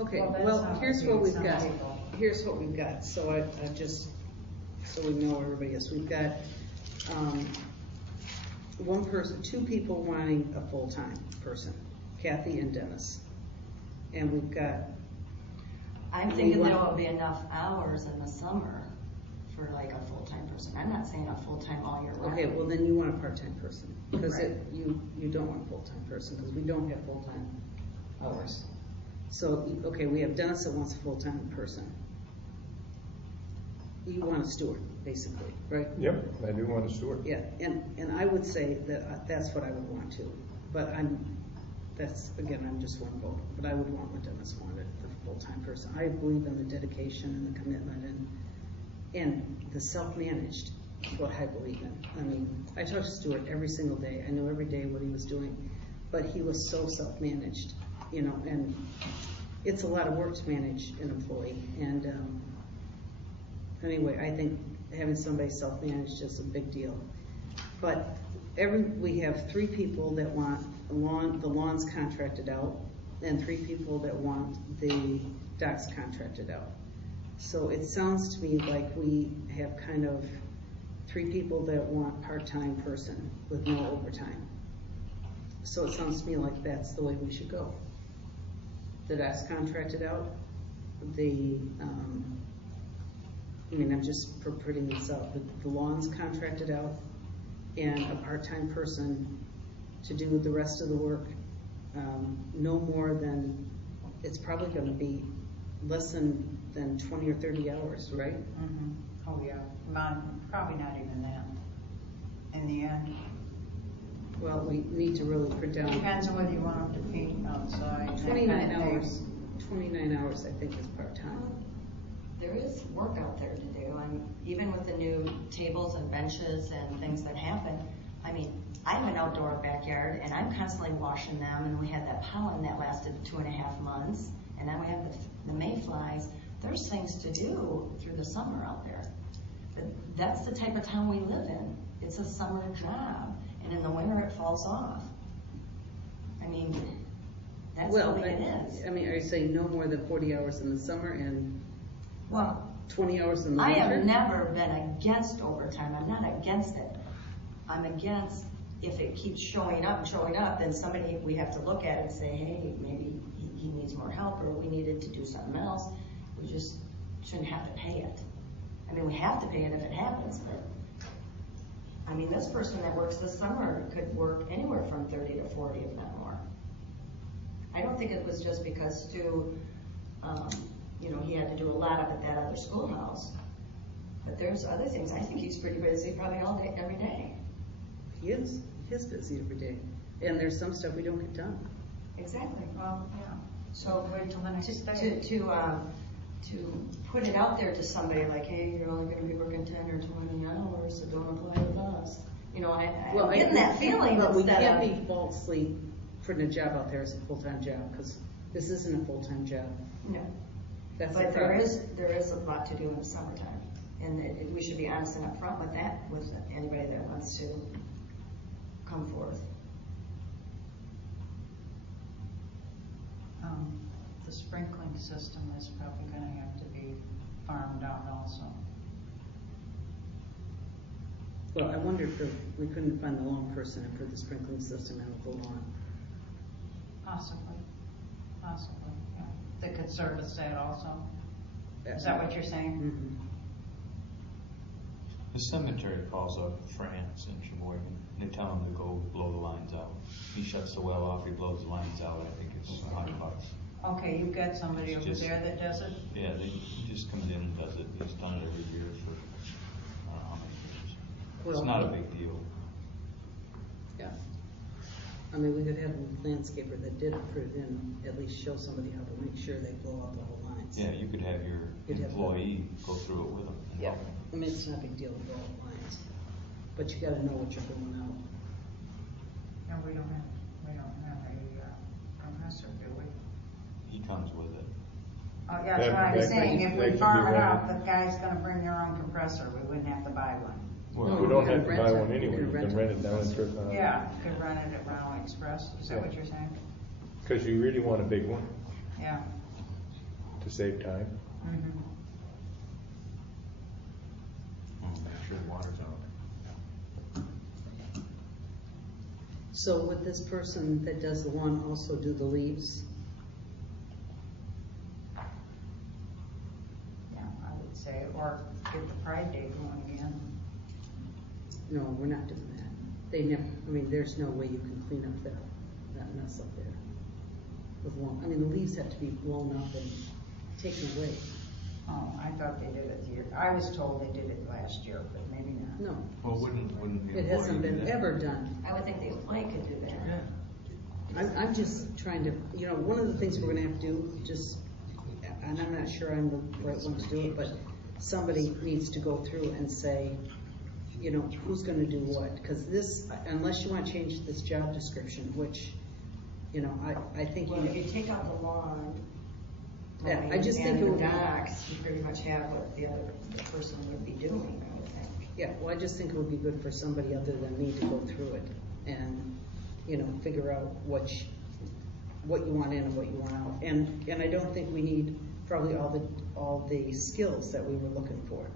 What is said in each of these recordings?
Okay, Well, that's well, not here's what what we we've got. sound people. Here's what we've got, so I just, so we know everybody is. We've got, one person, two people wanting a full-time person, Kathy and Dennis. And we've got. I'm thinking there will be enough hours in the summer for like a full-time person. I'm not saying a full-time all year round. Okay, well then you want a part-time person, because Right. you don't want a full-time person, because we don't have full-time hours. So, okay, we have Dennis that wants a full-time person. You want a steward, basically, right? Yep, I do want a steward. Yeah, and I would say that that's what I would want too, but that's, again, I'm just one vote, but I would want what Dennis wanted, the full-time person. I believe in the dedication and the commitment and the self-managed is what I believe in. I mean, I talk to Stuart every single day. I know every day what he was doing, but he was so self-managed, you know, and it's a lot of work to manage an employee. And anyway, I think having somebody self-managed is a big deal. But we have 3 people that want the lawns contracted out, and 3 people that want the docks contracted out. So it sounds to me like we have kind of 3 people that want part-time person with no overtime. So it sounds to me like that's the way we should go. The docks contracted out, I'm just putting this out, the lawns contracted out, and a part-time person to do the rest of the work, no more than, it's probably going to be less than 20 or 30 hours, right? Mm-hmm. Oh, yeah. Probably not even that. In the end. Well, we need to really put down. Depends on whether you want them to paint outside. 29 hours. 29 hours, I think, is part-time. There is work out there to do, and even with the new tables and benches and things that happen, I mean, I have an outdoor backyard and I'm constantly washing them, and we had that pollen that lasted 2.5 months, and then we have the mayflies. There's things to do through the summer out there. But that's the type of town we live in. It's a summer job, and in the winter it falls off. I mean, that's the way it is. I mean, are you saying no more than 40 hours in the summer and Well, 20 hours in the I winter? have never been against overtime. I'm not against it. I'm against if it keeps showing up, then we have to look at it and say, hey, maybe he needs more help, or we needed to do something else. We just shouldn't have to pay it. I mean, we have to pay it if it happens, but I mean, this person that works this summer could work anywhere from 30 to 40, if not more. I don't think it was just because Stu, he had to do a lot up at that other schoolhouse. But there's other things. I think he's pretty busy probably all day, every day. He is. He's busy every day. And there's some stuff we don't get done. Exactly. Well, yeah. So wait till the next day. To put it out there to somebody like, hey, you're only going to be working 10 or 20 hours, so don't apply with us. I'm getting that feeling. But we can't be falsely putting a job out there as a full-time job, because this isn't a full-time job. No. That's but the there is a lot to do in the summertime, and we should be honest and upfront with that with anybody that wants to come forth. The sprinkling system is probably going to have to be farmed out also. Well, I wonder if we couldn't find the lawn person and put the sprinkling system in with the lawn. Possibly, yeah. That could service that also. Is that what you're saying? Mm-hmm. The cemetery calls up France in Sheboygan. They tell him to go blow the lines out. He shuts the well off, he blows the lines out. I think it's $100. Okay, you've got somebody over there that does it? Yeah, he just comes in and does it. He's done it every year for I don't know how many years. Well, it's not a big deal. Yeah. I mean, we could have a landscaper that did put it in, at least show somebody how to make sure they blow out the whole lines. Yeah, you could have your employee go through it with them. Yeah. I mean, it's not a big deal to blow out lines, but you got to know what you're blowing out. And we don't have a compressor, do we? He comes with it. Oh, yeah, that's what I was saying. If we farm it out, the guy's going to bring their own compressor. We wouldn't have to buy one. Well, we don't have to buy one anyway. You can rent it down at yeah, you could rent it at Raleigh Express. Is that what you're saying? Because you really want a big one. Yeah. to save time. Mhm. Make sure the water's out. So would this person that does the lawn also do the leaves? Yeah, I would say, or get the Pride Day going again. No, we're not doing that. They never, I mean, there's no way you can clean up that mess up there. With lawn, I mean, the leaves have to be blown up and taken away. Oh, I thought they did it the year, I was told they did it last year, but maybe not. No, Well, wouldn't the it hasn't employee do been that? ever done. I would think the employee could do that. Yeah. I'm just trying to, you know, one of the things we're gonna have to do, just, and I'm not sure I'm the right one to do it, but somebody needs to go through and say, you know, who's gonna do what? Because this, unless you wanna change this job description, which, you know, I think Well, if you take out the lawn, Yeah, I just think it and would the be- docks, you pretty much have what the person would be doing, I would think. yeah, well, I just think it would be good for somebody other than me to go through it and, you know, figure out what you want in and what you want out. And I don't think we need probably all the skills that we were looking for.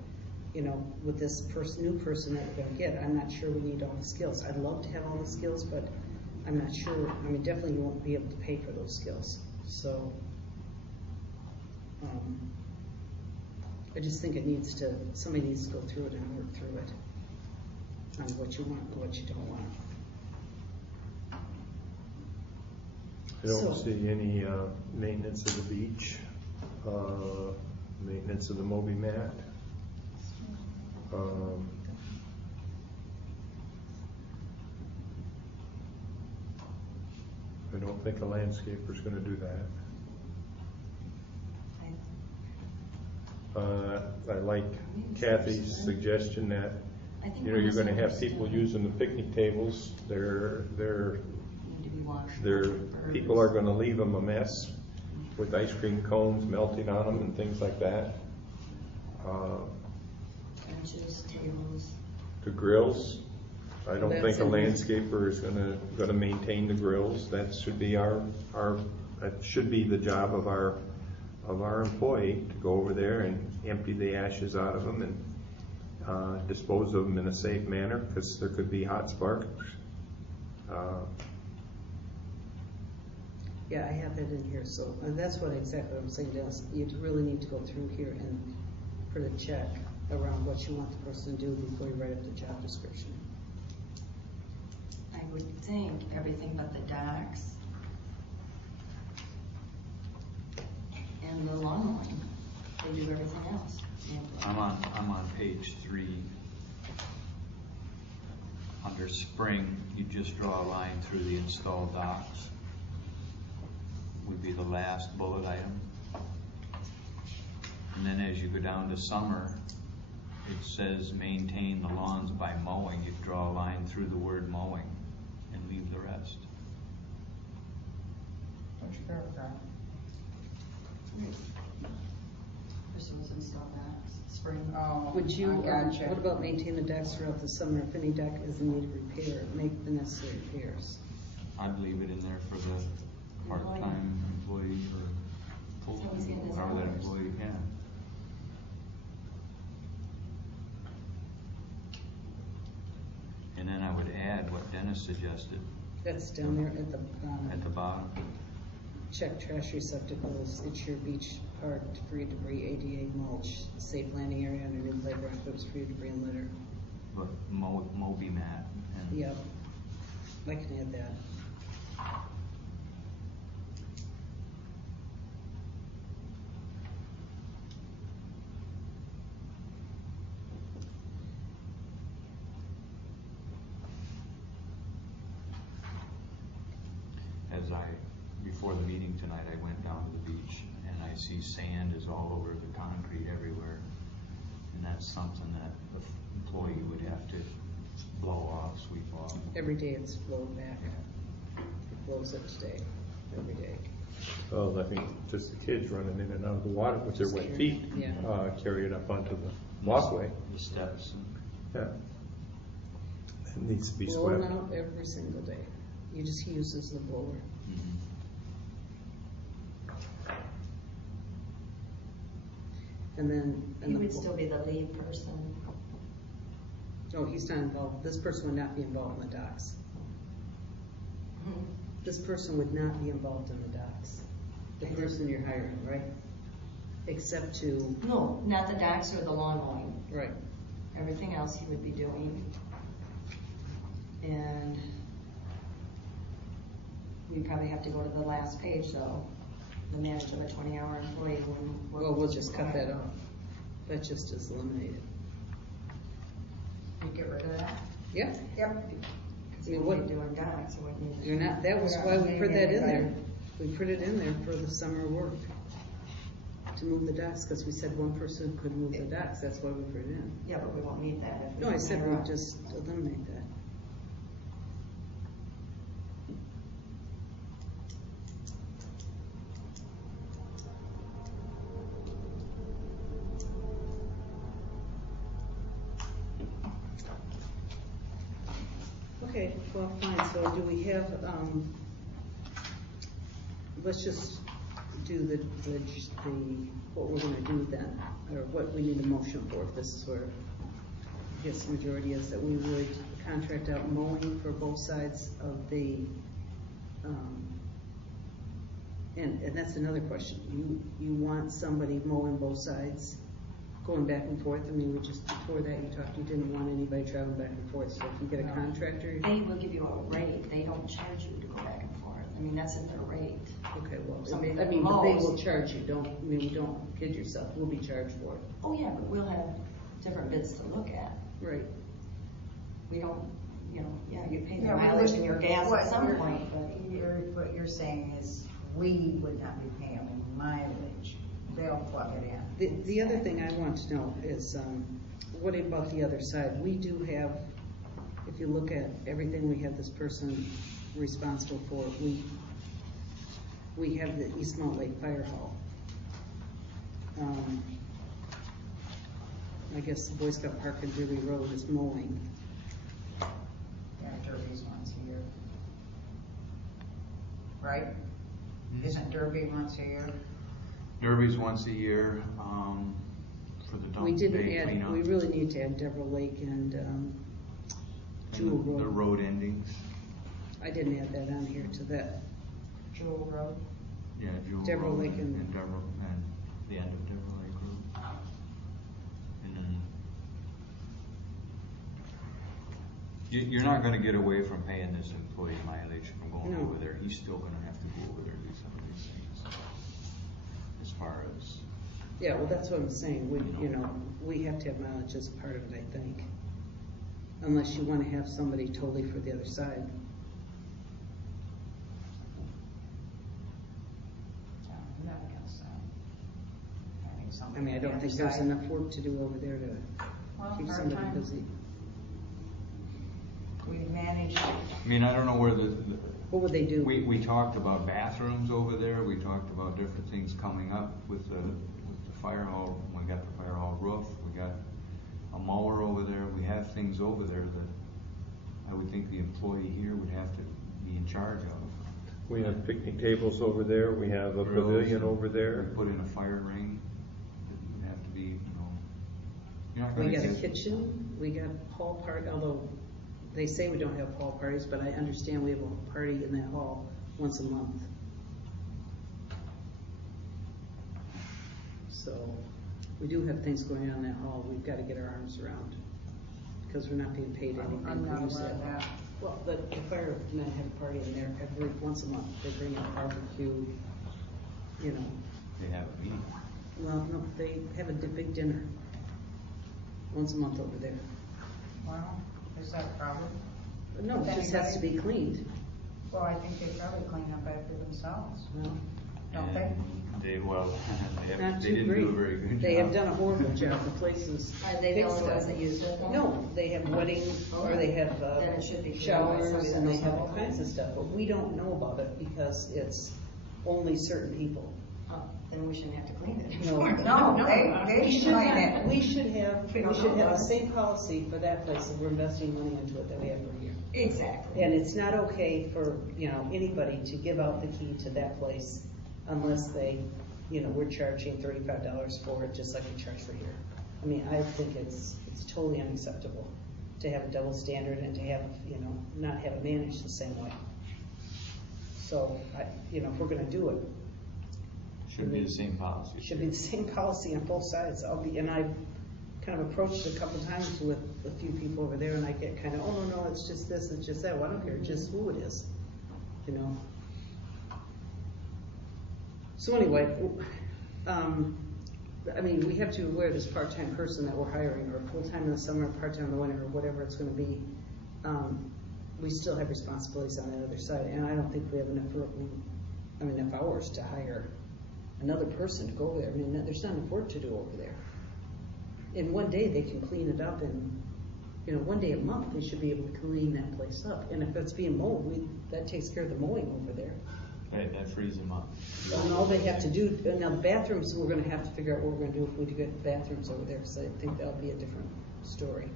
You know, with this new person that we're gonna get, I'm not sure we need all the skills. I'd love to have all the skills, but I'm not sure, I mean, definitely you won't be able to pay for those skills, so. I just think somebody needs to go through it and work through it on what you want and what you don't want. I don't So- see any maintenance of the beach, maintenance of the Moby mat. I don't think a landscaper's gonna do that. I like Kathy's suggestion that, I think you know, you're gonna have honestly, people using the picnic tables, Need to be washed. people are gonna leave them a mess with ice cream cones melting on them and things like that. Benches, tables. The grills, I don't That's think a in there. landscaper is gonna maintain the grills. That should be that should be the job of our employee to go over there and empty the ashes out of them and dispose of them in a safe manner, because there could be hot sparks. Yeah, I have that in here, so, and that's exactly what I'm saying, Dennis. You really need to go through here and put a check around what you want the person to do before you write up the job description. I would think everything but the docks and the lawn mowing. They do everything else. I'm on page 3. Under spring, you just draw a line through the installed docks. Would be the last bullet item. And then as you go down to summer, it says maintain the lawns by mowing. You draw a line through the word mowing and leave the rest. Which paragraph? This was installed docks, spring. Oh, Would you, I gotcha. what about maintain the decks throughout the summer? If any deck is in need of repair, make the necessary repairs. I'd leave it in there for the part-time employee or full, So he's getting his however that hours. employee can. And then I would add what Dennis suggested That's down there at the at the bottom. Check trash receptacles, ensure beach park free debris, ADA mulch, safe landing area underneath playground equips free debris and litter. But Moby mat. And Yep, I can add that. before the meeting tonight, I went down to the beach and I see sand is all over the concrete everywhere. And that's something that the employee would have to blow off, sweep off. Every day it's flowed back. It flows each day, every day. Well, I think just the kids running in and out of the water with their wet feet, Yeah. carry it up onto the walkway. The steps and Yeah. It needs to be Blown swept. out every single day. You just use the blower. And then. He would still be the lead person. No, he's not involved. This person would not be involved in the docks. Mhm. This person would not be involved in the docks. The person you're hiring, right? Except to, No, not the docks or the lawn mowing. right. Everything else he would be doing. And we probably have to go to the last page though. The manager of a 20-hour employee. Well, we'll just cut that off. That just is eliminated. You get rid of that? Yeah. Yep. Because I we mean, would what- be doing docks, so we need to. You're not, that was why we put that in there. We put it in there for the summer work. To move the docks, because we said one person could move the docks, that's why we put it in. Yeah, but we won't need that if we. No, I said hire we'd up. just eliminate that. Okay, well, fine, so do we have, let's just do the, what we're gonna do then, or what we need a motion for, if this is where, I guess the majority is that we would contract out mowing for both sides of the, and that's another question, you want somebody mowing both sides, going back and forth? I mean, we just, before that, you didn't want anybody traveling back and forth, so if you get a contractor. They will give you a rate, they don't charge you to go back and forth. I mean, that's in their rate. Okay, well, Somebody I that mean, but they mows. will charge you, don't kid yourself, we'll be charged for it. Oh, yeah, but we'll have different bids to look at. Right. We don't, you know, yeah, you pay the Yeah, we mileage would- and your gas what at some you're- point, but. What you're saying is, we would not be paying them mileage, they'll plug it in. The other thing I want to know is, what about the other side? We do have, if you look at everything we have this person responsible for, we have the East Mount Lake Fire Hall. I guess the Boy Scout Park and Derby Road is mowing. Yeah, Derby's once a year. Right? Isn't Derby once a year? Derby's once a year, for the dump We didn't day add, cleanup. we really need to add Deborah Lake and Jewel And the Road. road endings, I didn't add that on here to that. Jewel Road. yeah, Jewel Deborah Road Lake and- Deborah, and the end of Deborah Lake Road. And then, you're not gonna get away from paying this employee mileage from going No. over there, he's still gonna have to go over there and do some of these things. As far as, Yeah, well, that's what I'm saying, we have to have mileage as part of it, I think. Unless you wanna have somebody totally for the other side. No, I'm not against that. Having I somebody mean, I on the don't other think there's side. enough work to do over there to Well, keep somebody part-time. busy. We managed, I mean, I don't know where What would they do? we talked about bathrooms over there, we talked about different things coming up with the fire hall, we got the fire hall roof, we got a mower over there, we have things over there that I would think the employee here would have to be in charge of. We have picnic tables over there, we have a Grills, pavilion over there. We put in a fire ring, it would have to be, you're not We gonna got a get. kitchen, we got hall party, although they say we don't have hall parties, but I understand we have a party in that hall once a month. So, we do have things going on in that hall we've gotta get our arms around, because we're not being paid anything I'm for not use aware of of that. that. Well, the firemen have a party in there once a month, they bring in barbecue, They have a meeting. well, no, they have a big dinner once a month over there. well, is that a problem? No, it just has to be cleaned. Well, I think they probably clean up after themselves, Well, don't they? Well, Not they too didn't great. do a very good job. They have done a horrible job, the places. Are they the fixed only ones up. that use it then? No, they have weddings, or they have Then it should be cleaned by showers, somebody that and they knows have how all to kinds of clean. stuff, but we don't know about it because it's only certain people. Oh, then we shouldn't have to clean it. No. No, they We should should clean have, it. we should have We don't know the about it. same policy for that place, that we're investing money into it that we have for here. Exactly. And it's not okay for, anybody to give out the key to that place unless they you know, we're charging $35 for it, just like we charge for here. I mean, I think it's totally unacceptable to have a double standard and to have, you know, not have it managed the same way. So, you know, if we're gonna do it, Should be the same policy. it should be the same policy on both sides. And I've kind of approached it a couple times with a few people over there, and I get kind of, oh, no, it's just this, it's just that. Well, I don't care, just who it is, you know. So anyway, I mean, we have to be aware of this part-time person that we're hiring, or full-time in the summer, part-time in the winter, or whatever it's gonna be. We still have responsibilities on that other side, and I don't think we have enough hours to hire another person to go over there. I mean, there's not enough work to do over there. In one day, they can clean it up, and, you know, one day a month, they should be able to clean that place up. And if it's being mowed, that takes care of the mowing over there. Right, that frees them up. And all they have to do, now the bathrooms, we're gonna have to figure out what we're gonna do if we do get bathrooms over there, because I think that'll be a different story.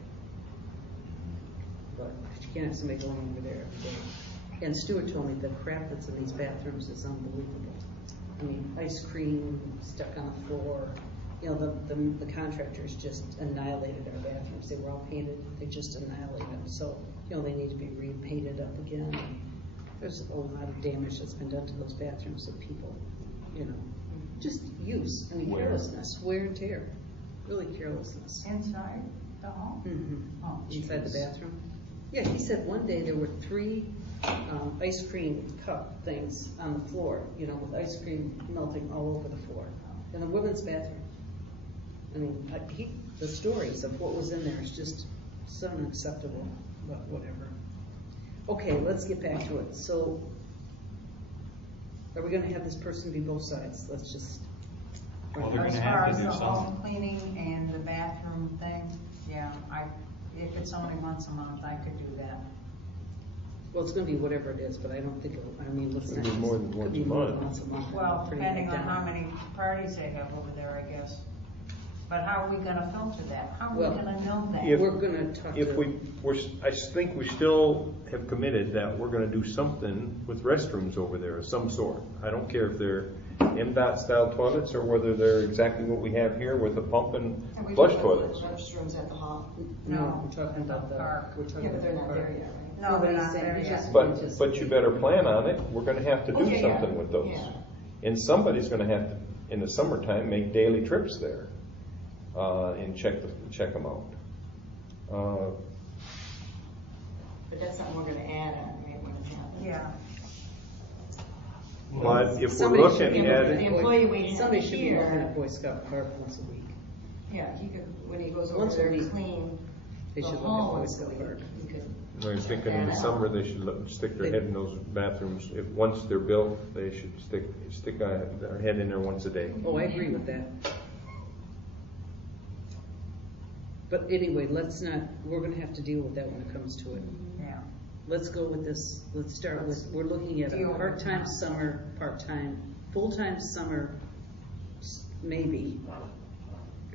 But you can't have somebody going over there every day. And Stuart told me the crap that's in these bathrooms is unbelievable. I mean, ice cream stuck on the floor. You know, the contractors just annihilated our bathrooms. They were all painted, they just annihilated them. So, you know, they need to be repainted up again. There's a lot of damage that's been done to those bathrooms of people, you know, just use, I mean, carelessness, wear and tear, really carelessness. Inside the home? Mm-hmm. Oh, Inside the jeez. bathroom. Yeah, he said one day there were 3 ice cream cup things on the floor, you know, with ice cream melting all over the floor in the women's bathroom. I mean, the stories of what was in there is just so unacceptable, but whatever. Okay, let's get back to it. So, are we gonna have this person be both sides? Let's just. Well, they're As gonna far have as to do the home something. cleaning and the bathroom thing, yeah, if it's only once a month, I could do that. Well, it's gonna be whatever it is, but I don't think let's It'll not. be more than could once be a more than month. once a month. Well, Pretty depending on down. how many parties they have over there, I guess. But how are we gonna filter that? How are Well, we gonna know that? If- We're gonna talk If to. I think we still have committed that we're gonna do something with restrooms over there of some sort. I don't care if they're MDOT style toilets or whether they're exactly what we have here with a pump and And we flush do have toilets. restrooms at the hall. No, we're talking about the Park. We're talking Yeah, but about they're the not park. there yet, right? No, they're He's not saying there he yet. just- But you better plan on it. We're gonna have to do Okay, yeah. something with those. Yeah. And somebody's gonna have to, in the summertime, make daily trips there, and check them out. But that's something we're gonna add on, right, when it happens. Yeah. But if we're Somebody should looking be at looking The it, employee we have Somebody should be here- looking at Boy Scout Park once a week. Yeah, he could, when he goes over Once a there to week, clean they the should look at hall Boy once a Scout week, Park. he could. I was thinking in the add summer, out. they should stick their head in those bathrooms. Once they're built, they should stick their head in there once a day. Oh, I agree with that. But anyway, we're gonna have to deal with that when it comes to it. Yeah. Let's go with this, let's start with, we're looking at a Deal with part-time that. summer, part-time, full-time summer, maybe.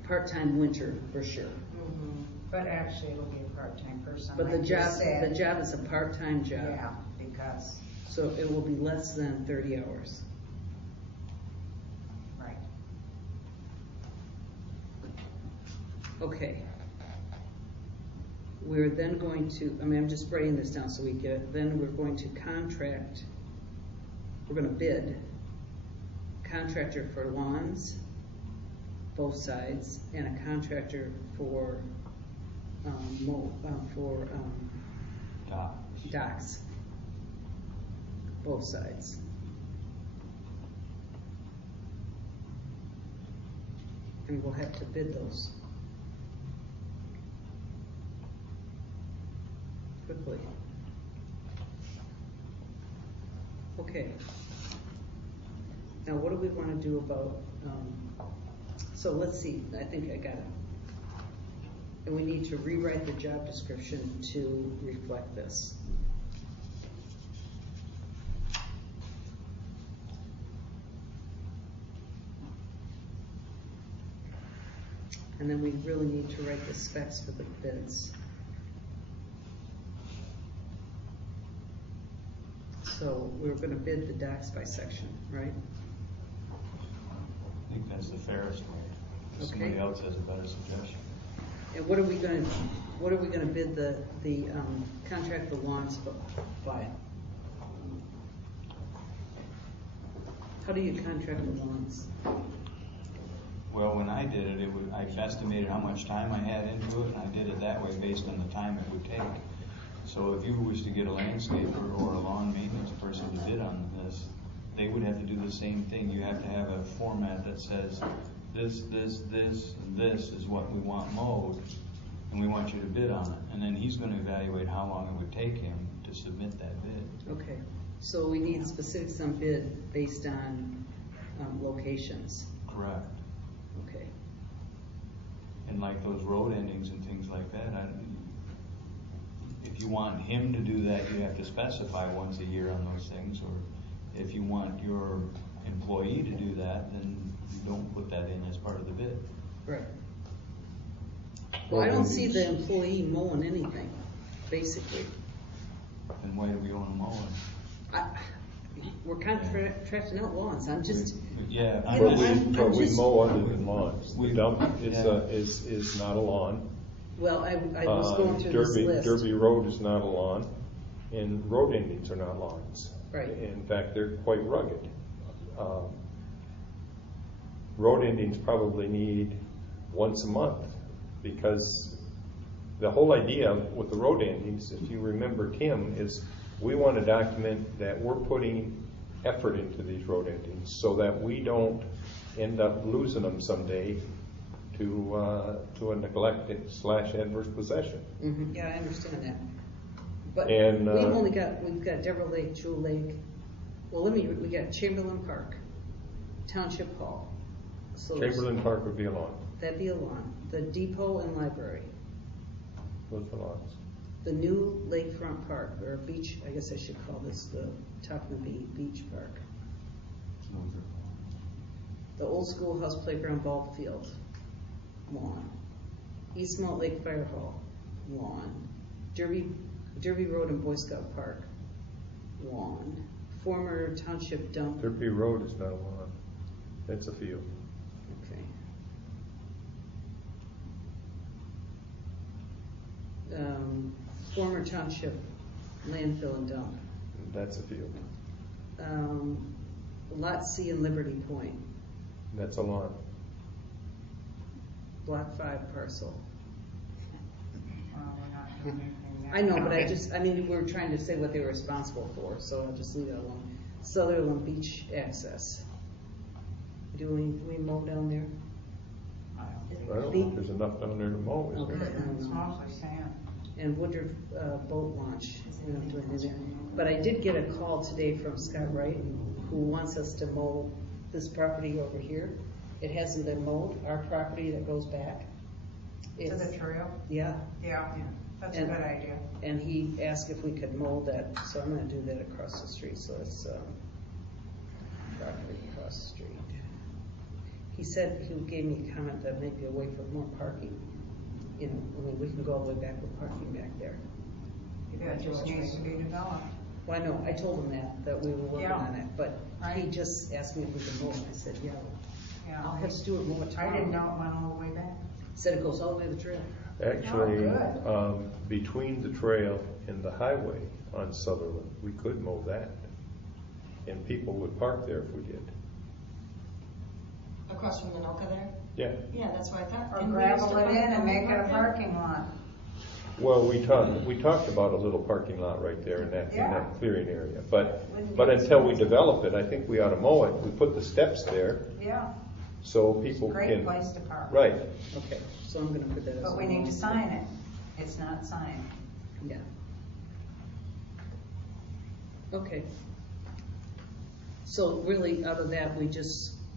Part-time winter, for sure. Mhm. But actually, it'll be a part-time person. But the like you said. job is a part-time job. Yeah, because, So it will be less than 30 hours. right. Okay. We're then going to, I'm just writing this down so we get it, then we're going to we're gonna bid contractor for lawns, both sides, and a contractor for, docks, both sides. And we'll have to bid those quickly. Okay. Now, what do we want to do about, so let's see, I think I got it. And we need to rewrite the job description to reflect this. And then we really need to write the specs for the bids. So we're gonna bid the docks by section, right? fairest way. If somebody Okay. else has a better suggestion. And what are we gonna bid the contract the lawns by? How do you contract the lawns? Well, when I did it, I estimated how much time I had into it, and I did it that way based on the time it would take. So if you was to get a landscaper or a lawn maintenance person to bid on this, they would have to do the same thing. You have to have a format that says, this, and this is what we want mowed, and we want you to bid on it. And then he's gonna evaluate how long it would take him to submit that bid. Okay, so we need specifics on bid based on locations. Correct. Okay, And like those road endings and things like that, if you want him to do that, you have to specify once a year on those things, or if you want your employee to do that, then you don't put that in as part of the bid. right. Well, I don't see the employee mowing anything, basically. Then why do we own them all? We're contracting out lawns, I'm just, Yeah. But we just- mow other than lawns. The We- dump yeah. is not a lawn. well, I was going through this list. Derby Road is not a lawn, and road endings are not lawns. Right. In fact, they're quite rugged. Road endings probably need once a month, because the whole idea with the road endings, if you remember Tim, is we want to document that we're putting effort into these road endings so that we don't end up losing them someday to a neglected / adverse possession. Mhm, yeah, I understand that. But And, we've got Deborah Lake, Jewel Lake, well, we got Chamberlain Park, Township Hall. So Chamberlain Park would be a lawn. that'd be a lawn. The depot and library, Those are lawns. the new lakefront park, or beach, I guess I should call this the Tocopee Beach Park. The old schoolhouse playground ball field, lawn. East Malt Lake Fire Hall, lawn. Derby Road and Boy Scout Park, lawn. Former township dump, Derby Road is not a lawn. It's a field. okay. Former township landfill and dump. That's a field. Lot C and Liberty Point, That's a lawn. Block 5 parcel. Well, we're not doing anything there. I know, but we're trying to say what they were responsible for, so I'll just leave it alone. Sutherland Beach access. Do we mow down there? I don't think there's enough down there to mow, is Okay. there? It's mostly sand. And Woodruff boat launch, we don't do anything there. But I did get a call today from Scott Wright, who wants us to mow this property over here. It hasn't been mowed, our property that goes back. To It's- the trail? Yeah, Yeah, that's a And- good idea. and he asked if we could mow that, so I'm gonna do that across the street, so it's, property across the street. He said, he gave me a comment that maybe a way for more parking. You know, we can go all the way back with parking back there. That just needs to be developed. Well, I know, I told him that we were working Yeah. on it, but he Right. just asked me if we could mow it. I said, yeah, Yeah. I'll have Stuart mow it tomorrow. I didn't know it went all the way back. Said it goes all the way to the trail. Actually, Oh, between the trail and the highway on Sutherland, we could mow that. And people would park there if we did. Across from the Noka there? Yeah. Yeah, that's what I thought. Or Didn't we used to gravel it park in and make it a there? parking lot. Well, we talked about a little parking lot right there in that Yeah. clearing area. But Wouldn't but be until we expensive. develop it, I think we ought to mow it. We put the steps there Yeah, so people great can. place to park. Right. Okay, so I'm gonna put that as a. But we need to sign it. It's not signed. Yeah. Okay. So really, out of that,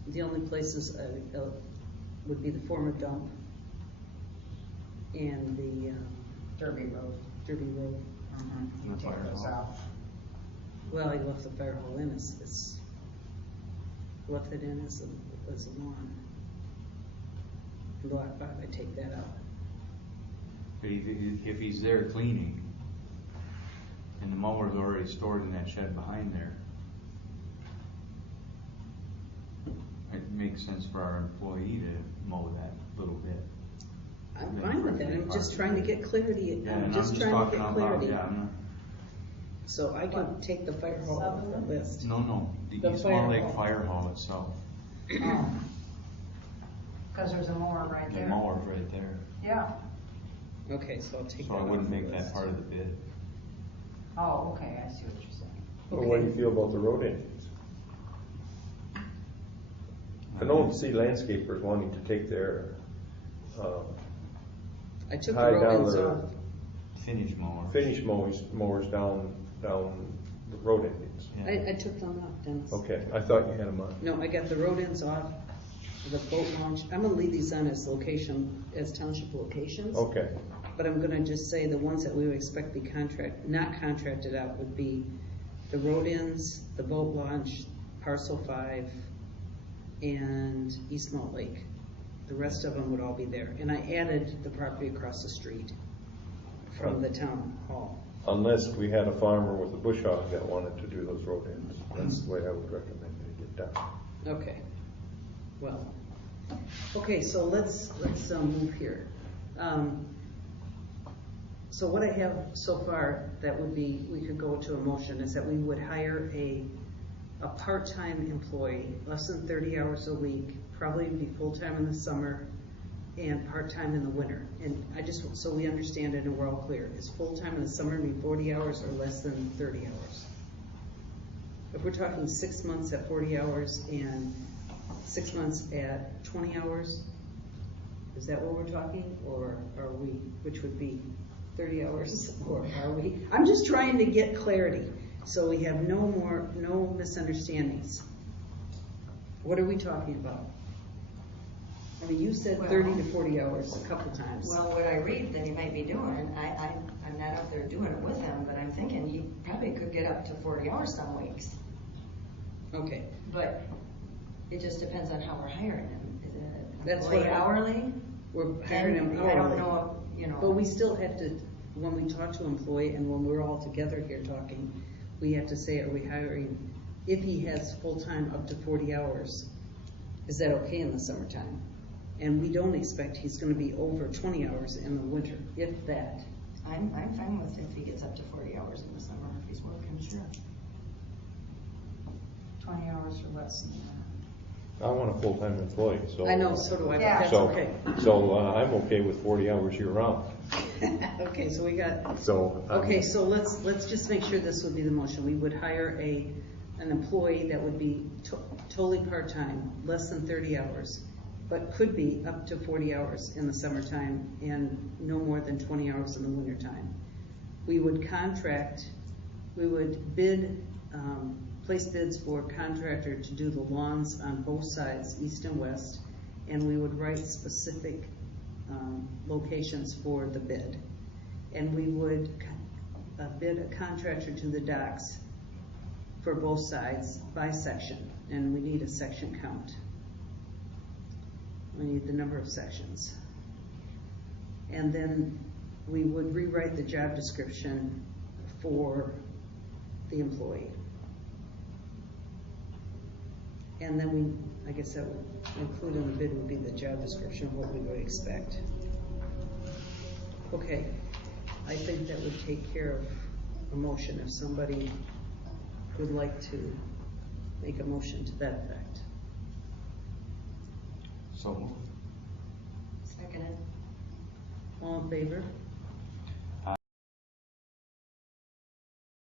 the only places would be the former dump and the Derby Road. Derby Road. You tear those out. Well, I left the fire hall in, left it in as a lawn. Block 5, I take that out. If he's there cleaning, and the mower's already stored in that shed behind there, makes sense for our employee to mow that little bit. I'm fine with that, I'm just trying to get clarity, Yeah, I'm and just trying to talking get out loud, clarity. yeah, I'm So I can take the fire hall off the list. no, the The East fire Swan Lake hall. Fire Hall itself, Because there's a mower right the there. mower's right there, Yeah. Okay, so I'll take that so I off wouldn't the make that list. part of the bid. Oh, okay, I see what you're saying. Well, what do you feel about the road engines? I don't see landscapers wanting to take their, I took the high road ends dollar off. Finish mower. finish mowers down the road engines. Yeah. I took them off, Dennis. Okay, I thought you had them on. No, I got the road ends off, the boat launch, I'm gonna leave these on as location, as township locations. Okay, But I'm gonna just say the ones that we would expect to be not contracted out would be the road ends, the boat launch, parcel 5, and East Mullett Lake. The rest of them would all be there. And I added the property across the street from the town hall. unless we had a farmer with a bush hog that wanted to do those road ends. That's the way I would recommend they get done. Okay, well, okay, so let's move here. So what I have so far that would be, we could go to a motion, is that we would hire a part-time employee, less than 30 hours a week, probably be full-time in the summer and part-time in the winter. And I just, so we understand it and we're all clear, is full-time in the summer be 40 hours or less than 30 hours? If we're talking 6 months at 40 hours and 6 months at 20 hours, is that what we're talking? Or are we, which would be 30 hours, or are we? I'm just trying to get clarity, so we have no misunderstandings. What are we talking about? I mean, you said 30 to 40 hours a couple times. Well, what I read that he might be doing, I'm not up there doing it with him, but I'm thinking he probably could get up to 40 hours some weeks. Okay, But it just depends on how we're hiring him. Is it That's employee what I- hourly? we're hiring him Then I don't hourly. know, you know. But we still have to, when we talk to employee and when we're all together here talking, we have to say, are we hiring, if he has full-time up to 40 hours, is that okay in the summertime? And we don't expect he's gonna be over 20 hours in the winter, if that. I'm fine with if he gets up to 40 hours in the summer, if he's working, sure. 20 hours or less than that. I want a full-time employee, so. I know, so do I, but Yeah. that's So, okay. so I'm okay with 40 hours year-round. Okay, so we got, So. okay, so let's just make sure this would be the motion. We would hire an employee that would be totally part-time, less than 30 hours, but could be up to 40 hours in the summertime and no more than 20 hours in the wintertime. We would bid, place bids for contractor to do the lawns on both sides, east and west, and we would write specific locations for the bid. And we would bid a contractor to the docks for both sides by section, and we need a section count. We need the number of sections. And then we would rewrite the job description for the employee. And then I guess that would include in the bid would be the job description of what we would expect. Okay, I think that would take care of a motion if somebody would like to make a motion to that effect. So moved. Second it. All in favor?